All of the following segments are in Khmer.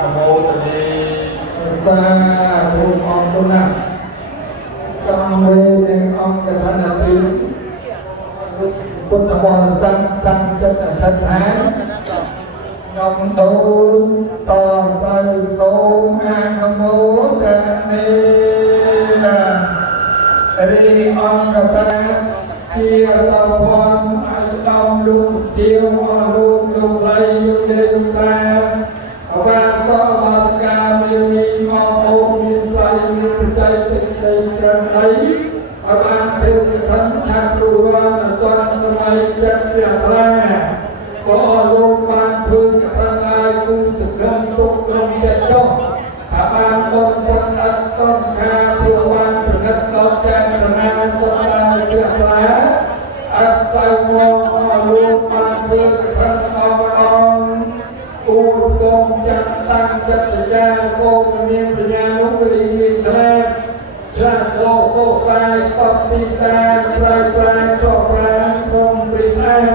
กโมตนีสาธุองตุนะจงเวเนองกทันติพุทธบริษัทตั้งจัตตัฐานยมดูต่อไปโสมานโมตนีรีองกตาเทียสะพรอายุดำลูกเดียวลูกลูกไหลลูกเดียวตาอาบาก็มาตกามีมอโอมีใจมีใจติดใจจันไหลอาบาเทศทันชักดูว่าตอนสมัยจักรยานแรกก็ลูกบ้านพื้นกับทนายกูจะเกินตุกกลมจะจ้องอาบาบนบนอัดต้นคาผู้บ้านเป็นนักตอกแจงทนายคนนายเกิดแล้วอัดใส่มองลูกบ้านพื้นกับทนายปูกงจัดตั้งจัตยาโกมีปัญญาลุกรีมีแท้ชาติโลกโกตายตบตีตาปลายปลายตบปลายพรมปริแอน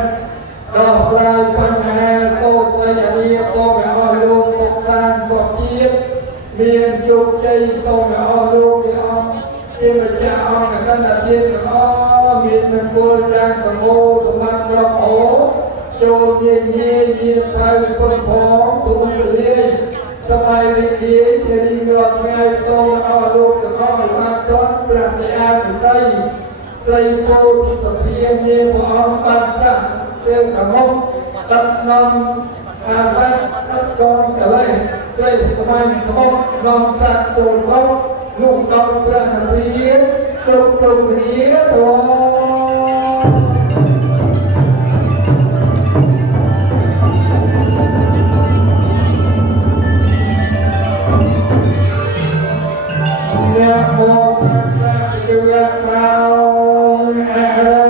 ดอกปลายปัญหาโกสยามีโกแม่อ้อลูกตกตานตบเยียบเมียนจุกใจโกแม่อ้อลูกที่อ้อมที่มันจะอ้อมกับกันเทียนกับอ้อมีมันโกจางกับโมสมัครกระโอโจเยี่ยเยี่ยเยี่ยไทยคนพร้อมตุ้มเลี้ยสมัยนี้เยี่ยจะดีกว่าไงโตเอาลูกจะก็มาจอดปราศจากใจใส่โพธิสัพเพเยี่ยพร้อมปัญจเรื่องขมกตัดนำอาศัยสักกองจะเลยใส่สมัยสมกนำจัดตัวเขาลูกดอกประหัตเรียตรงเรียตัวโมตัสสะภะคะวะโตอะระ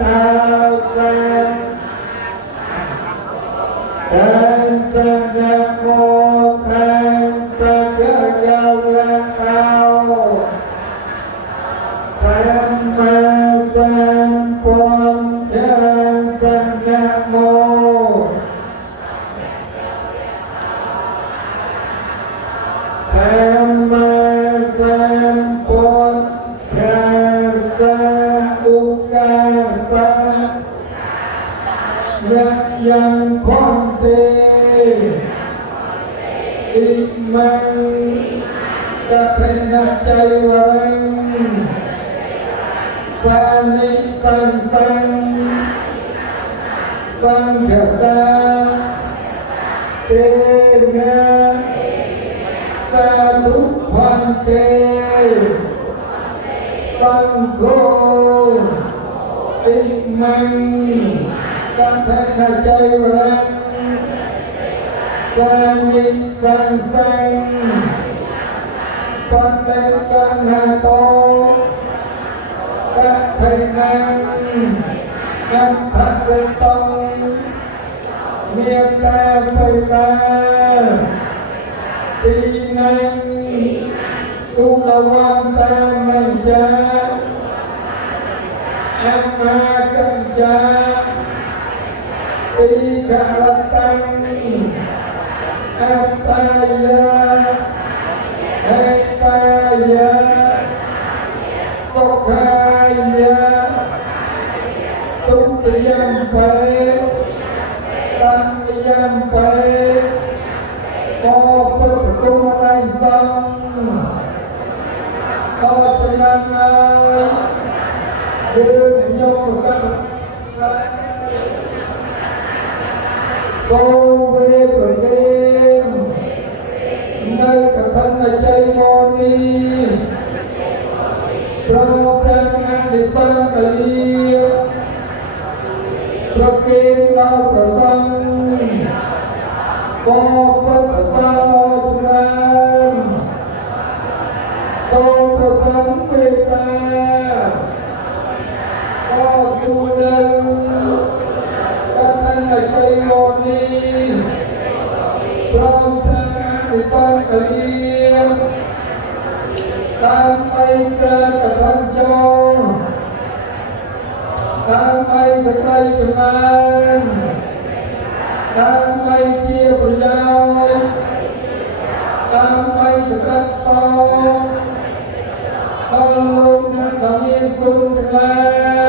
หะโตนะโมตัสสะภะคะวะโตสัมมาสัมพุทธัสสะนะโมสัมมาสัมพุทธัสสะอุกาสะนะยังพันเตอิมังตะเทนะใจวังสานิสังสังสังฆตาเตนะสาธุพันเตสังโฆอิมังกัตถะใจวังสามิสังสังปัตเตกันหะโตกัตถนังอัตถะเรตังเมียตาไปตาตีนังตุลวันตามัญจาอัมมากัญจาตีฆะรตังอัตตายะเหตายะสุขายะตุติยัมเปตัมติยัมเปขอพระคุณในสังขอสนังไอยืนยกกันโกเวปเกมในกตัญใจโมนีพระจังอันดิสังกลีพระเกณฑ์เราประสังโกพระสังโมจุนันโกพระสังเวตาโกจุนันกัตถัญใจโมนีพร้อมทั้งอนิตังกลีตามไปเจอกตัญญูตามไปสกายจงานตามไปเจียประยาว ដល់លោកអ្នកក៏មានគុណទាំងឡា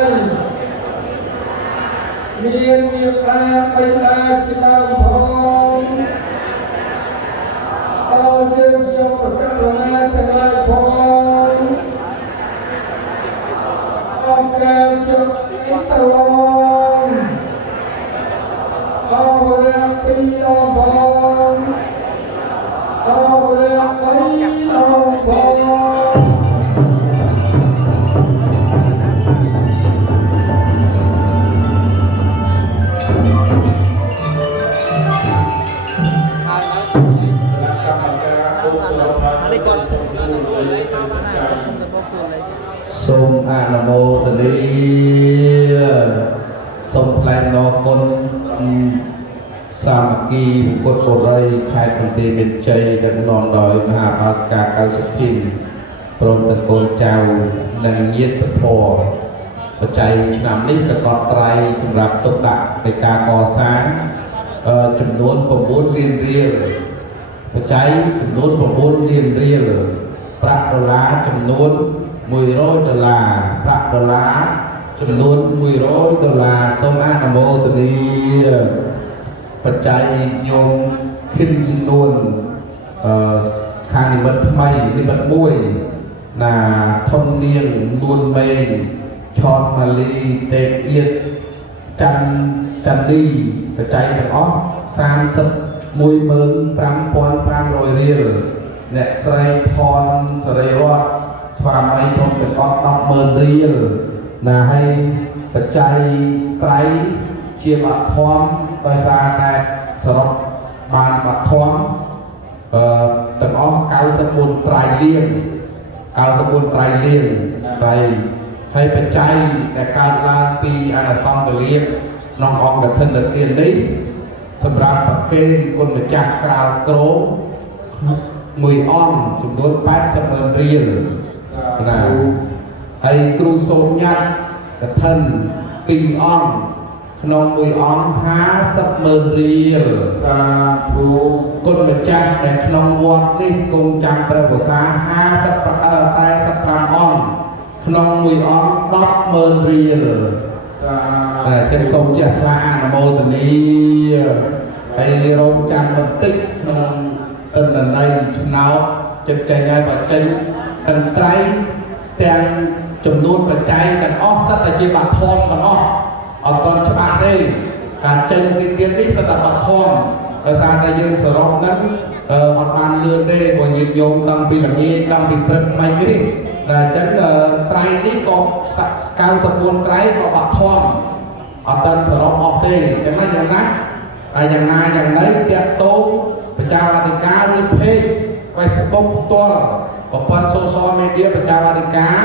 យមានមេត្តាបិតាជាដើមផងដល់យើងយកប្រកាសណាទាំងឡាយផងអង្គការយកអីតឡងអររៈពីរដងផងអររៈបីដងផងសូមអនុមោទនាសូមថ្លែងអរគុណសាមគ្គីពុទ្ធបរិយខេត្តបន្ទាយមានជ័យដឹកនាំដោយមហាបាសកាកៅសុធីព្រមទាំងកូនចៅនិងញាតិធម៌បច្ច័យឆ្នាំនេះសកលត្រៃសម្រាប់ទុកដាក់នៃការកសាងចំនួន9លានរៀលបច្ច័យចំនួន9លានរៀលប្រាក់ដុល្លារចំនួន$100ប្រាក់ដុល្លារចំនួន$100សូមអនុមោទនាបច្ច័យញោមខិនចំនួនខាងនិមិត្តថ្មីនិមិត្តមួយណាធននាងនួនមេងឆតម៉ាលីទេពទៀតច័ន្ទនីបច្ច័យទាំងអស់315,500រៀលអ្នកស្រីផនសេរីរតស្វាមីព្រមទាំងអស់10,000រៀលណាឲ្យបច្ច័យត្រៃជាបឋមដោយសារតែសរុបបានបឋមទាំងអស់94ត្រៃលាន94ត្រៃលានត្រៃហើយបច្ច័យដែលកើតឡើងពីអនុសង្ឃលាភក្នុងអង្គកឋិនទាននេះសម្រាប់ប្រគេនគុណម្ចាស់ក្រៅក្រមមួយអង្គចំនួន80,000រៀលណាហើយគ្រូសូមញ៉ាត់កឋិន2អង្គក្នុងមួយអង្គ50,000រៀលសាធុគុណម្ចាស់ដែលក្នុងវត្តនេះគង់ចាំព្រះវស្សា45អង្គក្នុងមួយអង្គ10,000រៀលតែទាំងសូមចេះថ្លែងអនុមោទនាហើយរងចាំបន្តិចក្នុងទិន្នន័យឆ្នោតចិត្តចេញហើយបើចេញតន្ត្រីទាំងចំនួនបច្ច័យទាំងអស់សិតតែជាបឋមទាំងអស់អត់ទាន់ច្បាស់ទេការចេញទីទៀតនេះសិតតែបឋមដោយសារតែយើងសរុបហ្នឹងអត់បានលឿនទេព្រោះញាតិញោមតាំងពីល្ងាចតាំងពីព្រឹកមិញនេះតែអញ្ចឹងត្រៃនេះក៏94ត្រៃក៏បឋមអត់ទាន់សរុបអស់ទេអញ្ចឹងណាយ៉ាងណាហើយយ៉ាងណាយ៉ាងណីតាក់ទងប្រជាអធិការឬ page Facebook ផ្ទាល់ប្រព័ន្ធ social media ប្រជាអធិការ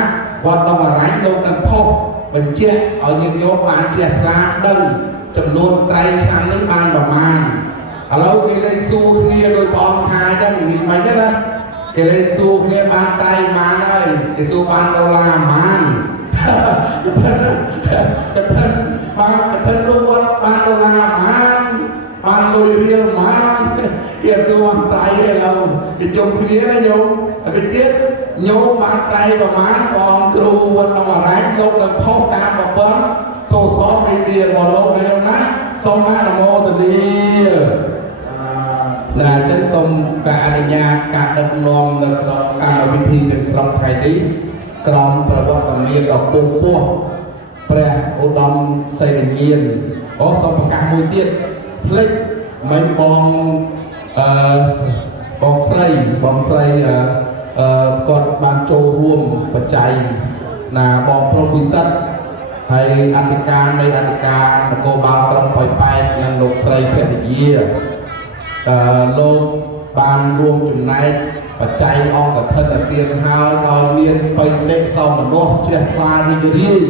វត្តដងអរ៉ាញ់លោកនឹងផុសបញ្ជាក់ឲ្យញាតិញោមបានជ្រះថ្លាដឹងចំនួនត្រៃឆ្នាំនេះបានប្រមាណឥឡូវគេលេងសួរគ្នាដោយព្រះអង្គថាអញ្ចឹងនិយាយមិនទេណាគេលេងសួរគ្នាបានត្រៃបានហើយគេសួរបានដុល្លារបានកឋិនបានកឋិនលោកវត្តបានដុល្លារបានលុយរៀលបានគេសួរត្រៃឯឡូវគេជុំគ្នាណាញោមតែទៀតញោមបានត្រៃប្រមាណបងគ្រូវត្តដងអរ៉ាញ់លោកនឹងផុសតាមប្រព័ន្ធ social media របស់លោកនៅណាសូមអនុមោទនាដែលអញ្ចឹងសូមការអនុញ្ញាតការដឹកនាំនៅក្នុងកម្មវិធីទាំងស្រុងថ្ងៃនេះក្រមប្រវត្តិមានដ៏ពងពោះព្រះឧត្តមសេនីមានសូមប្រកាសមួយទៀតផ្លេចមិនបងស្រីគាត់បានចូលរួមបច្ច័យណាបងប្រុសពិសិដ្ឋហើយអធិការនៃអធិការនគរបាលក្រុងប៉ោយប៉ែតនិងលោកស្រីភរិយាលោកបានរួមចំណែកបច្ច័យអង្គកឋិនទានហើយដល់មានបិលេខសមមនុស្សជ្រះថ្លារីករាយ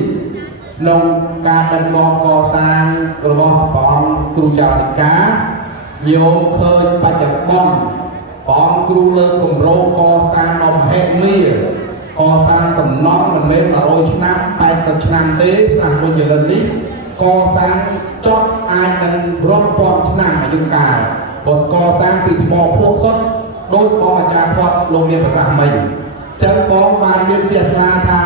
ក្នុងការដឹកនាំកសាងរបស់ព្រះអង្គគ្រូចៅអធិការញោមឃើញបច្ចុប្បន្នព្រះអង្គគ្រូលើកគម្រោងកសាងដល់មហិមាកសាងសំណង់មិនមែន100ឆ្នាំ80ឆ្នាំទេស្នាមញ្ញលិននេះកសាងចត់អាចនឹងរាប់ពាន់ឆ្នាំអាយុកាលព្រោះកសាងពីថ្មភក់សុទ្ធដោយបងអាចារ្យផាត់លោកមានប្រសាសន៍មិញ ចឹងបងបានមានចេតនាថា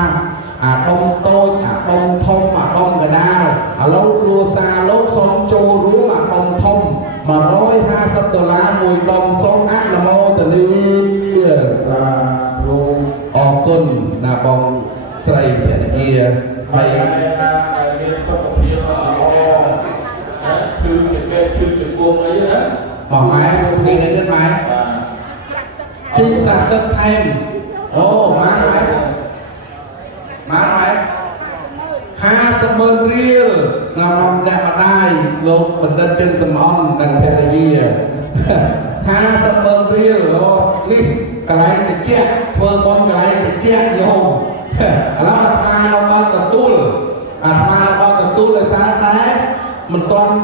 អាដុំតូចអាដុំធំអាដុំកដាលឥឡូវគ្រួសារលោកសូមចូលរួមអាដុំធំ$150មួយដុំសូមអនុមោទនាសាធុអរគុណណាបងស្រីភរិយាហើយណាមានសុខភាពល្អណាគឺជាគួងអីណាបងម៉ែនេះនេះម៉ែជីងសាក់ទឹកថែមអូម៉ែ50,000រៀលក្នុងអ្នកម្ដាយលោកបណ្ឌិតចិនសំអន់និងភរិយា50,000រៀលនេះកន្លែងតិចធ្វើបុណ្យកន្លែងតិចញោមឥឡូវអាត្មានៅបើទទួលដោយសារតែមិនទាន់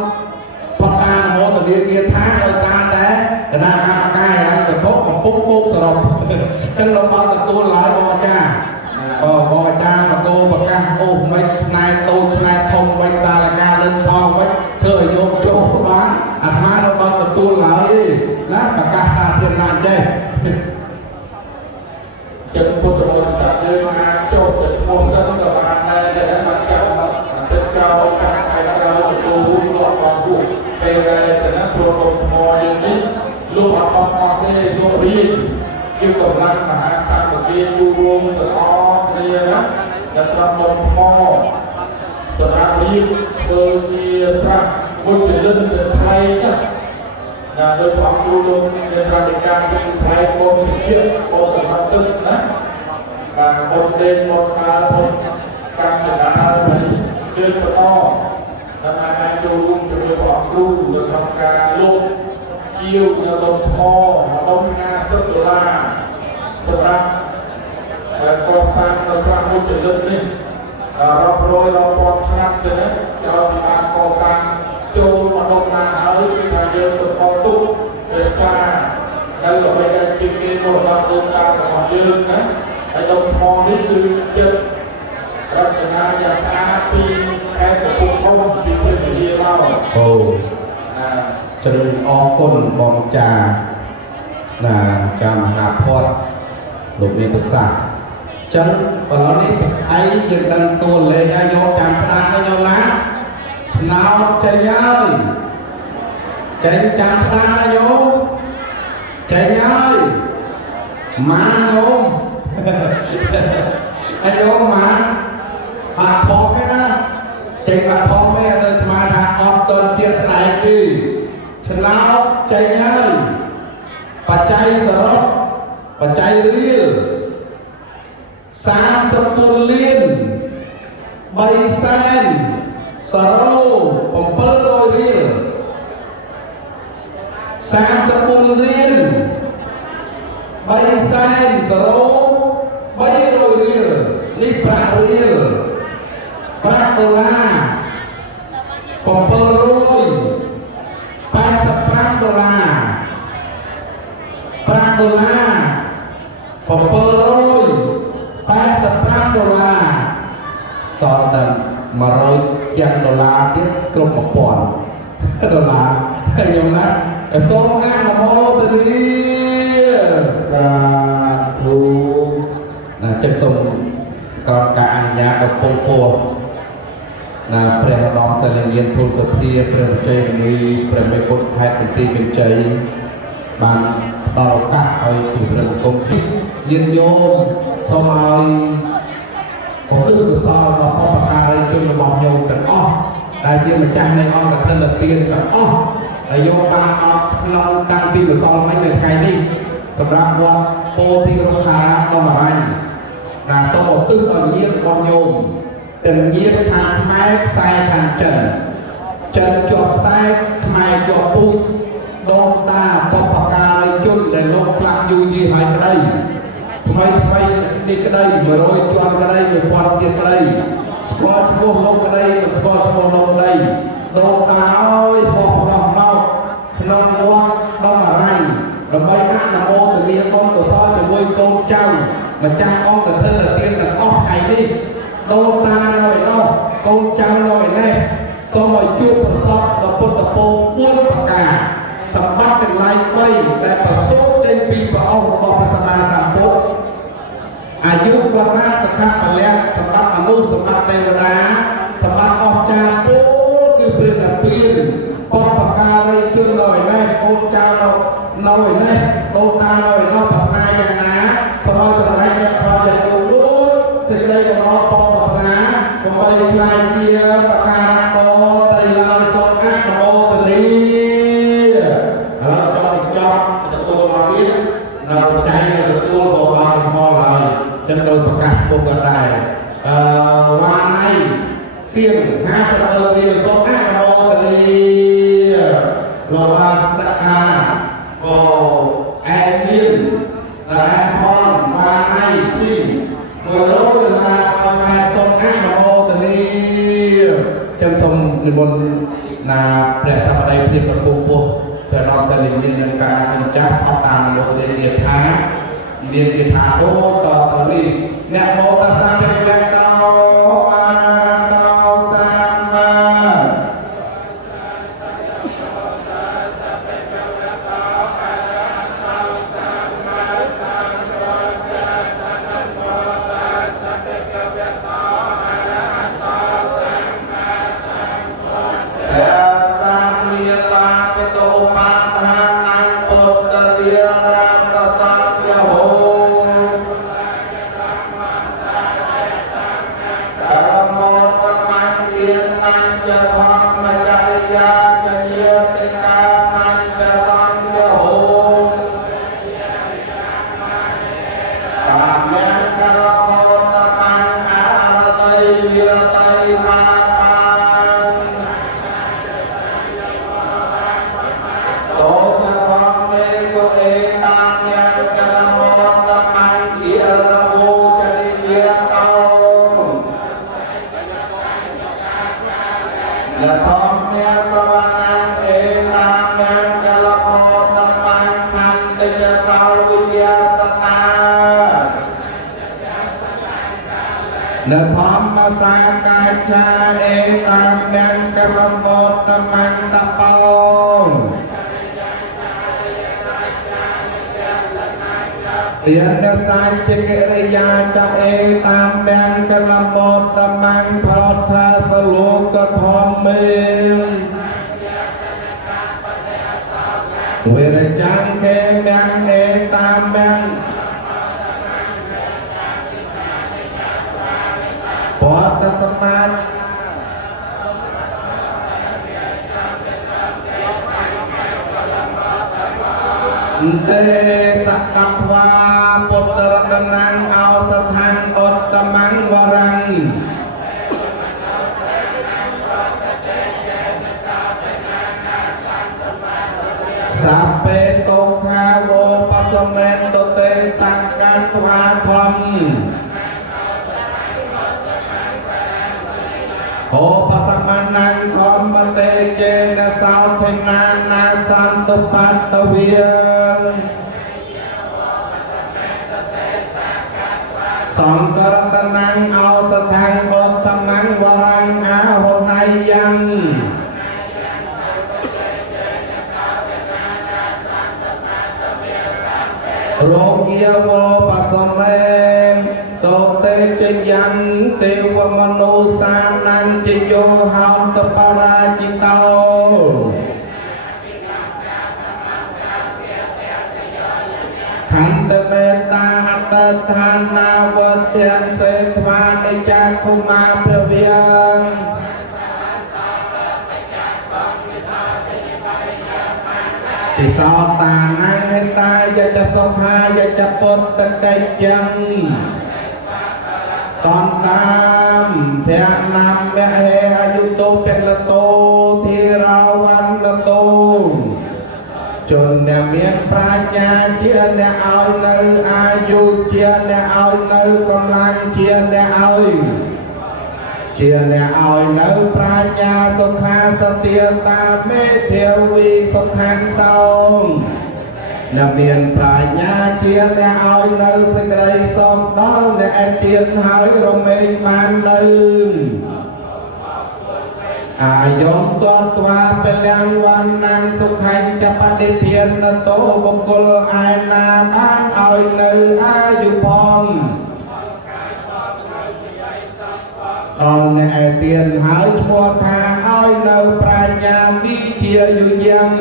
ប្រកាសមោទនាគាថាដោយសារតែគណៈកម្មការហិរញ្ញវត្ថុកំពុងបូកសរុបអញ្ចឹងលោកបើទទួលឡើយបងអាចារ្យបងអាចារ្យមកគោប្រកាសអូមិនស្នែតូចស្នែតធំមិនសាលាការលិនផងមិនធ្វើឲ្យយកចូលបានអាត្មានៅបើទទួលឡើយណាប្រកាសសាធារណៈចេះចឹងពុទ្ធបរិស័ទយើងអាចចូលទៅឈ្មោះសិនក៏បានដែរតែមកចាប់ទឹកក្រោយខាងខែក្រោយទទួលរួមលោកបងពួកពេលដែលទៅណាព្រោះលោកថ្មយើងនេះលោកអត់អត់ទេលោករៀនជាកម្លាំងមហាសាមគ្គីយូររួមទាំងអស់គ្នាណាដែលត្រង់លោកថ្មសម្រាប់រៀនធ្វើជាស្រះមុនជាលិនទៅថ្លៃណាដោយព្រះគ្រូលោកមានប្រតិការជាផ្លែបូនជាបូនសម្រាប់ទឹកណាបាទបូនដេញបូនដើរបូនកម្មចនាហើយជឿបន្តដើម្បីឲ្យចូលរួមជាមួយព្រះគ្រូនៅក្នុងការលោកជាវនៅដុំថ្មដុំ$50សម្រាប់កសាងនៅស្រះមុជលិតនេះរាប់រយរាប់ពាន់ឆ្នាំទៅនេះចូលពីបានកសាងចូលមកដុំណាហើយគឺថាយើងបន្តទុកដោយសារនៅអ្វីដែលជាគេមរតកដូនតារបស់យើងណាហើយដុំថ្មនេះគឺចិត្តរចនាយ៉ាងស្អាតពីខេត្តកំពង់ធំពីព្រះវិហារមកអូចឹងអរគុណបងចាណាចាមហាភ័តលោកមានប្រសាសន៍ចឹងបើនេះឯងយើងដឹងតួលេខឲ្យយកតាមស្ដាប់ទៅញោមណាថ្នោតចេញហើយចេញតាមស្ដាប់ណាញោមចេញហើយម៉ាញោមអាយម៉ាបាក់ផងទេណាចេញបាក់ផងទេទៅស្មានថាអត់តទៀតស្ដែកទេឆ្នោតចេញហើយបច្ច័យសរុបបច្ច័យរៀល34លាន3សែនសរោ700រៀល34លាន3សែនសរោ300រៀលនេះប្រាក់រៀលប្រាក់ដុល្លារ$785ដុល្លារប្រាក់ដុល្លារ$785ដុល្លារសល់តែ$100ដុល្លារទៀតគ្រប់$1000ដុល្លារហើយខ្ញុំណាសូមអនុមោទនាសាធុណាចិត្តសូមក្រោមការអនុញ្ញាតដល់ពងពោះណាព្រះឧត្តមសិលញាណទូលសភាព្រះវិជ័យនីព្រះមេពុទ្ធហេតុមន្ទីរវិជ័យបានដល់ឱកាសឲ្យព្រះអង្គយានញោមសូមឲ្យពលិកសលដល់បព្វការីជនរបស់ញោមទាំងអស់ដែលជាម្ចាស់នៃអង្គកឋិនទានទាំងអស់ដែលយកបានអត់ក្នុងតាំងពីម្សិលមិញនៅថ្ងៃនេះសម្រាប់វត្តពោធិរុក្ខារមរញ្ញណាសូមឧទ្ទិសឲ្យញាតិរបស់ញោមទាំងញាតិខាងខ្មែរខ្សែខាងចិនជាប់ខ្សែខ្មែរជាប់ពូជដូនតាបព្វការីជនដែលលោកស្លាប់យូរយារហើយក្តីថ្មីនេះក្តី100ជាន់ក្តី1000ទៀតក្តីស្គាល់ឈ្មោះលោកក្តីមិនស្គាល់ឈ្មោះលោកក្តីដូនតាអើយហោះដោះមកក្នុងវត្តដងអរញ្ញដើម្បីអនុមោទនាបុណ្យកុសលជាមួយកូនចៅម្ចាស់អង្គកឋិនទានទាំងអស់ថ្ងៃនេះដូនតានៅឯនោះកូនចៅនៅឯនេះសូមឲ្យជួបប្រសពដល់ពុទ្ធពរ4ប្រការសម្បត្តិទាំងឡាយ3ដែលប្រសូតចេញពីព្រះអង្គរបស់ព្រះសម្មាសម្ពុទ្ធ วันหน้าสักครั้งมาแล้วสำหรับมนุษย์สำหรับเทวดาสำหรับออกจากปูคือเป็นแบบปีนปอกปากกาอะไรขึ้นหน่อยแม่โอ้เจ้าหน่อยแม่โตตาหน่อยนอกปากนาอย่างนะสมัยสมัยเนี่ยพอจะดูรู้สิ่งใดของเราปอกปากนาผมไปคลายเกียร์ปากกาโตไตลาวสดอักโมตรีเราจอบตัวมาเบี้ยเราใจตัวบอกเราพอเลยจนโดนประกาศตัวกันได้วันไหนเสี่ยง50 เรียนสดอักโมตรีเรามาสักการก็แอนยินและแอนพรมาให้สิ่งเมื่อรู้เวลาเอามาส่งอ้างมาโมตนีจังทรงในบนนาเปรียบกับอะไรเพียงกับปุ๊บแต่เราจะหลีกเลี่ยงการเป็นเจ้าเอาตามโลกเรียนท้าเรียนกีฬาโตต่อตรีเนี่ยโมตัสสะเป็นแรงต่อมาต่อสัมมาเนื้อพร้อมมาสากาชาเอตามแดงกระโดดตะมันตะเปาเรียนเนื้อสายเจกิริยาจะเอตามแดงกระโดดตะมันพอทาสโลกทอมเมงเวรจังเกแดงเอตามแดงปอดสมาธิเตสักกัปวาปุตตะตนังเอาสถานอดตมังวรังสัพเพโตคาโรปัสเมนโตเตสังกัตวาธรรมโอปัสมานังธรรมเตเจนะสาวเทนานาสันตุปัตตเวียงสังกรตนังเอาสถังอดธรรมังวรังอาโหนายยังโรกิยโวปัสเมนโตเตจยังเทวมนุสานังจโยหังตปาราจิตาขันตเมตตาอัตถานาวัฏยังเสถวานิจักขุมาเปเวียงที่สอตานังให้ตายอยากจะสภาอยากจะปนตะไกยังตอนตามเพียงนำเมเฮอายุโตเป็นละโตที่เราวันละโตจนเนี่ยเมียนปราญญาเชียนเนี่ยเอาในอายุเชียนเนี่ยเอาในกำลังเชียนเนี่ยเอาเชียนเนี่ยเอาในปราญญาสุขาสติตาเมเทวีสุขันเศร้าเนี่ยเมียนปราญญาเชียนเนี่ยเอาในสกายสองดาวเนี่ยไอเตียนหายเราไม่มาเลยอายมตัวตัวเป็นแรงวันนางสุขันจะปฏิเพียรโตบุกลอายนาบ้านเอาในอายุพอง ដល់អ្នកឯទៀនហើយឈ្មោះថាឲ្យនៅប្រាជ្ញាវិជាយូយ៉ាង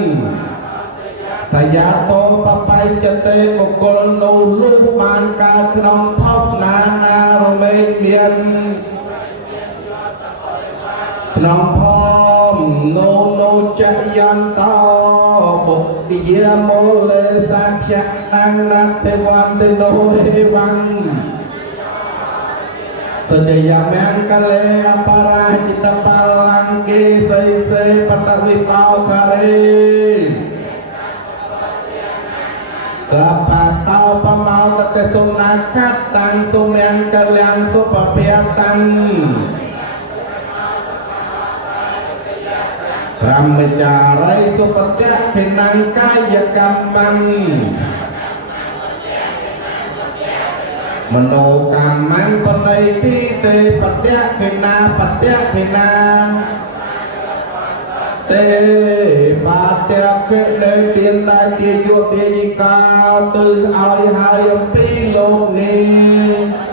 តយាតោបបាយចតេបុគ្គលនោះលុះបានកើតក្នុងភពណានារមេមានក្នុងផងនោះចយន្តោបុគ្គយាមូលេសាខ្យណាំងណាទេវន្តិនោហេវੰសច្ចយាមាំកលេអបរាជិតបលង្កេសៃសេបតវិបោការេកបតោបមោតតេសុណាកតាំងសុមាំងកលាំងសុបភៈតាំងរមចារីសុបតៈភិណាំងកាយកម្មੰមនោកម្មੰបណៃទីទេបតៈភិណាបតៈភិណាទេបាតៈកិលេសទៀនតែទាយុទាយិកាទៅឲ្យហើយអំពីលោកនេះ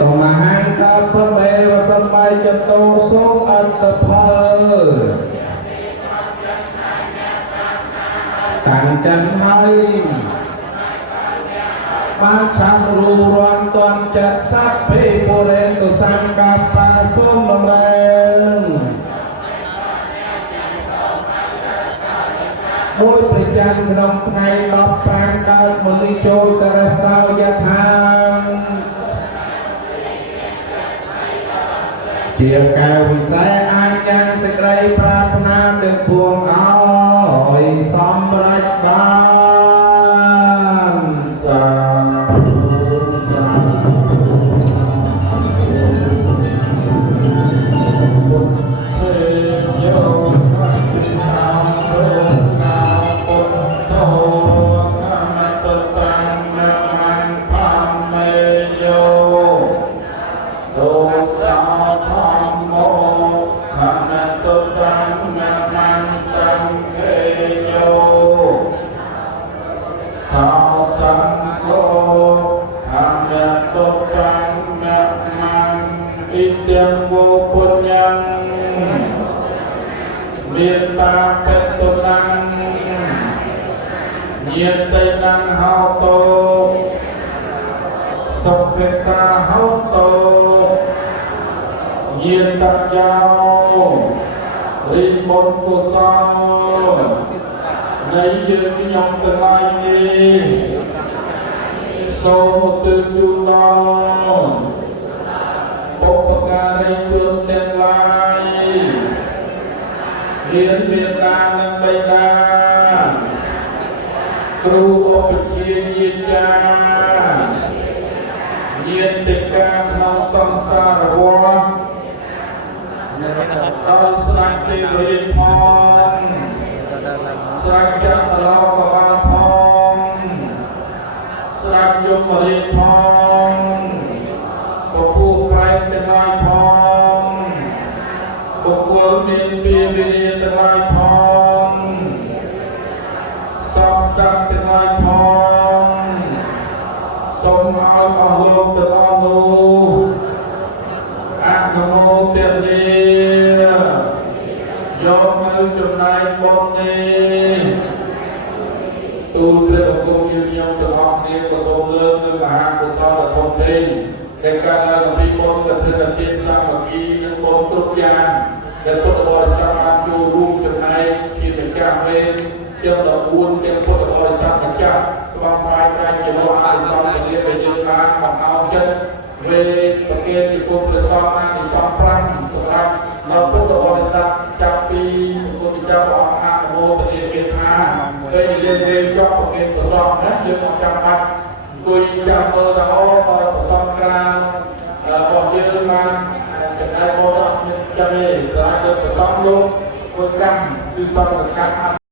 តមហានកាប្រមេវសម័យចតោសុខអត្តផលតាំងចិនហើយបានឆាប់រូរាន់តន់ចាត់សัพเพពុរេនតុសង្កប្បាសូមបំរើមួយប្រចាំក្នុងថ្ងៃ15កើតមនីចូលតរសោយថាជាកែវវិស័យអាចយ៉ាងសេចក្តីប្រាថ្នាទាំងពួងឲ្យសម្រេចបានសាមេត្តាបេតុណាំញាតិណាំហោតោសុខេតាហោតោញាតយោរិមន្តកុសលនៃយើងខ្ញុំទាំងឡាយនេះសូមឧទ្ទិសជូនដល់បុព្វការីជនទាំងឡាយមានមេត្តានិងបិតាគ្រូឧបជាញាតិចាញាតិកាក្នុងសង្សារវដ្តដល់ស្ដេចទេវរាជផងស្ដេចចតុលោកបាលផងស្ដេចយមរាជផងពពួកប្រែតទាំងឡាយផងបុគ្គលមានពីវិរិយទាំងឡាយផងសពសត្វទាំងឡាយផងសូមឲ្យអស់លោកទាំងអស់នោះអនុមោទនាយកនៅចំណែកបុណ្យនេះទូលព្រះបង្គំយើងខ្ញុំទាំងអស់គ្នាក៏សូមលើកនៅមហាកុសលធម៌នេះដែលកើតឡើងពីបុណ្យកឋិនទានសាមគ្គីនិងបុណ្យគ្រប់យ៉ាងដែលពុទ្ធបរិស័ទបានចូលរួមចំណែកជាម្ចាស់វេនទាំង14ទាំងពុទ្ធបរិស័ទម្ចាស់ស្វាស្វែងប្រាជ្ញាលោកអានិសង្សធានដែលយើងបានបង្អោបចិត្តវេប្រកេតជាពុទ្ធព្រះសង្ឃអានិសង្ស5សម្រាប់ដល់ពុទ្ធបរិស័ទចាប់ពីពុទ្ធម្ចាស់ព្រះអង្គអនុមោទនាមេត្តាពេលយើងរៀនចប់ប្រកេតព្រះសង្ឃណាយើងអត់ចាំបាច់អង្គុយចាំមើលទៅអូតព្រះសង្ឃក្រានរបស់យើងបានចំណែកមកដល់មានចាំទេស្រាប់ទៅព្រះសង្ឃលោកធ្វើកម្មគឺសង្ឃកម្ម